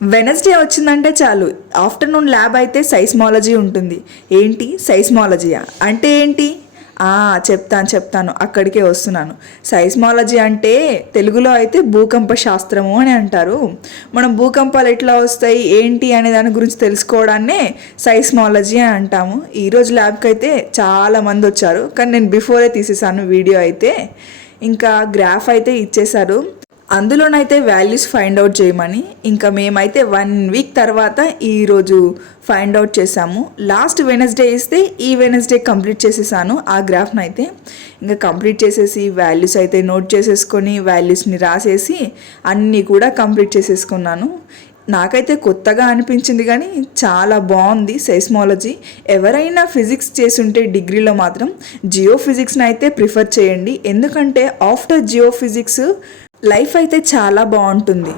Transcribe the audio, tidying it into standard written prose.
Wednesday వచ్చిందంటే చాలు afternoon lab అయితే సైస్మాలజీ ఉంటుంది. ఏంటి సైస్మాలజీయా అంటే ఏంటి? చెప్తాను అక్కడికే వస్తున్నాను. సైస్మాలజీ అంటే తెలుగులో అయితే భూకంప శాస్త్రము అని అంటారు. మనం భూకంపాలు ఎట్లా వస్తాయి ఏంటి అనే దాని గురించి తెలుసుకోవడాన్నే సైస్మాలజీ అని అంటాము. ఈరోజు ల్యాబ్కి అయితే చాలామంది వచ్చారు, కానీ నేను బిఫోరే తీసేసాను వీడియో అయితే. ఇంకా గ్రాఫ్ అయితే ఇచ్చేశారు, అందులోనైతే వాల్యూస్ ఫైండ్ అవుట్ చేయమని. ఇంకా మేమైతే 1 వీక్ తర్వాత ఈరోజు ఫైండ్ అవుట్ చేసాము. లాస్ట్ వెనస్డే ఇస్తే ఈ వెనస్డే కంప్లీట్ చేసేసాను ఆ గ్రాఫ్ని అయితే. ఇంకా కంప్లీట్ చేసేసి వాల్యూస్ అయితే నోట్ చేసేసుకొని వాల్యూస్ని రాసేసి అన్నీ కూడా కంప్లీట్ చేసేసుకున్నాను. నాకైతే కొత్తగా అనిపించింది కానీ చాలా బాగుంది సైస్మాలజీ. ఎవరైనా ఫిజిక్స్ చేసుంటే డిగ్రీలో మాత్రం జియో ఫిజిక్స్ని అయితే ప్రిఫర్ చేయండి, ఎందుకంటే ఆఫ్టర్ జియో ఫిజిక్స్ లైఫ్ అయితే చాలా బాగుంటుంది.